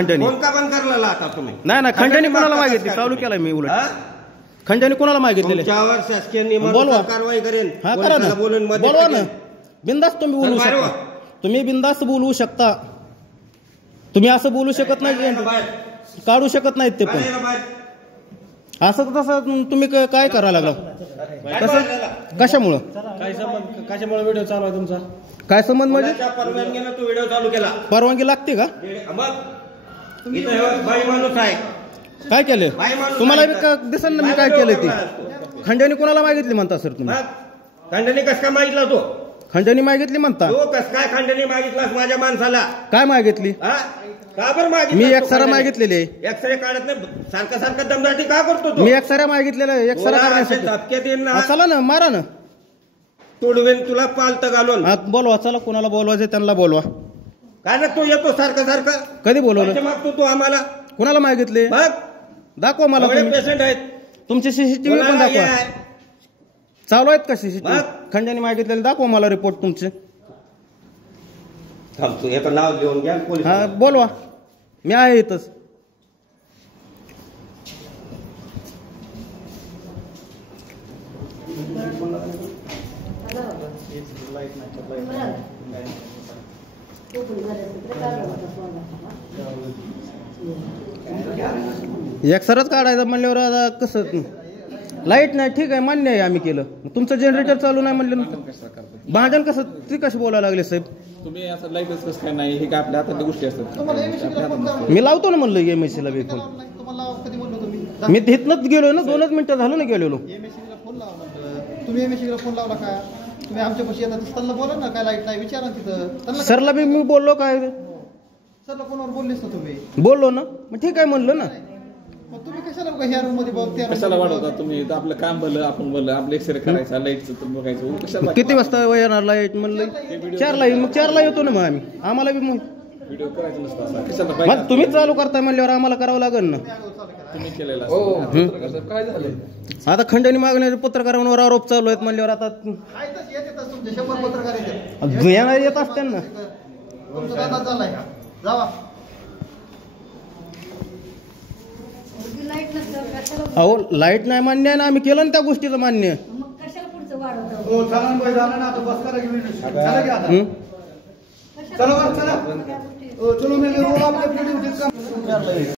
खंडणी फोन का बंद करला आता तुम्ही? नाही ना, खंडणी कोणाला मागितली? चालू केला मी उलट. खंडणी कोणाला मागितलेली? तुमच्यावर शासकीय नियमानुसार कारवाई करेन. हा करा ना, बोलून बोलवा ना. बिंदास तुम्ही बोलू शकता, तुम्ही बिंदास बोलू शकता. तुम्ही असं बोलू शकत नाही, काढू शकत नाहीत ते. पण असं तसं तुम्ही काय करायला लागला? कसं कशामुळं? कशामुळे व्हिडिओ चालू आहे तुमचा? काय संबंध? म्हणजे परवानगीनं तू व्हिडिओ चालू केला, परवानगी लागते का? मग इथं बाई माणूस आहे. काय केलं तुम्हाला दिसन ना मी काय केलं? ती खंडणी कोणाला मागितली म्हणता सर तुम्ही? खंडणी कस काय मागितला तो? खंडणी मागितली म्हणता? तो कस काय खंडणी मागितलास माझ्या माणसाला? काय मागितली? का बरं मागितली? मी एक्सरे मागितलेले. एक्सरे काढत नाही, सारखं सारखं दमदाटी का करतो तो? मी एक्सरे मागितलेलं, एक्सरे करण्यासाठी. धपके देईन ना. चला ना, मारा ना, तोडवेन तुला पालत घालून. बोलवा, चला कोणाला बोलवायचं त्यांना बोलवा. काय ना तू येतो सारखं सारखं? कधी बोलवलं? मागतो तू आम्हाला? कोणाला मागितले? दाखवा मला. पेशंट आहेत तुमचे सीसीटीव्ही पण दाखवा. चालू आहेत का सीसीटीव्ही? खंडणी मागितलेले दाखवा मला रिपोर्ट तुमचे. थांबतो, याचं नाव घेऊन घ्या. हा बोलवा, मी आहे इथंच. एक्सरच काढायचं म्हणल्यावर आता कसं? लाईट नाही, ठीक आहे, मान्य आहे, आम्ही केलं. तुमचं जनरेटर चालू नाही म्हणलं, भांडण कसं? ती कशी बोलायला लागले साहेब? तुम्ही असं लाईटच कसं काय नाही? हे काय आपल्या हातातल्या गोष्टी असतात. मी लावतो ना म्हणलं एमएससीला बी फोन. मी तिथनच गेलो ना, 2च मिनिटं झालं ना गेलेलो. तुम्ही एमएससीला फोन लावला का? तुम्ही आमच्या पाशी येतात त्यांना बोला ना, काय लाईट नाही विचारा तिथं. सरला बी मी बोललो, काय सरला फोनवर बोललेस ना तुम्ही? बोललो ना, मग ठीक आहे म्हणलं ना. मग तुम्ही कशाला ह्या रूम मध्ये बघ, कशाला वाढवता तुम्ही? आपलं काम भरलं, आपण भरलं, आपलं एक्सरे करायचा, लाईटचं बघायचं. कशाला? किती वाजता येणार लाईट म्हणलं? 4ला येईल. मग 4ला येतो ना मग आम्ही. आम्हाला बी मग व्हिडिओ करायचं नसतं. कशाला? मग तुम्ही चालू करताय म्हणल्यावर आम्हाला करावं लागेल ना. तुम्ही केलेला काय झालं? आता खंडणी मागण्याचे पत्रकारांवर आरोप चालू आहेत म्हणल्यावर आता तुमचे 100 पत्रकार येत असते ना. तुमचा दादा झालाय जावा. अहो लाईट नाही मान्य आहे ना, आम्ही केलं ना त्या गोष्टीचं मान्य. चलो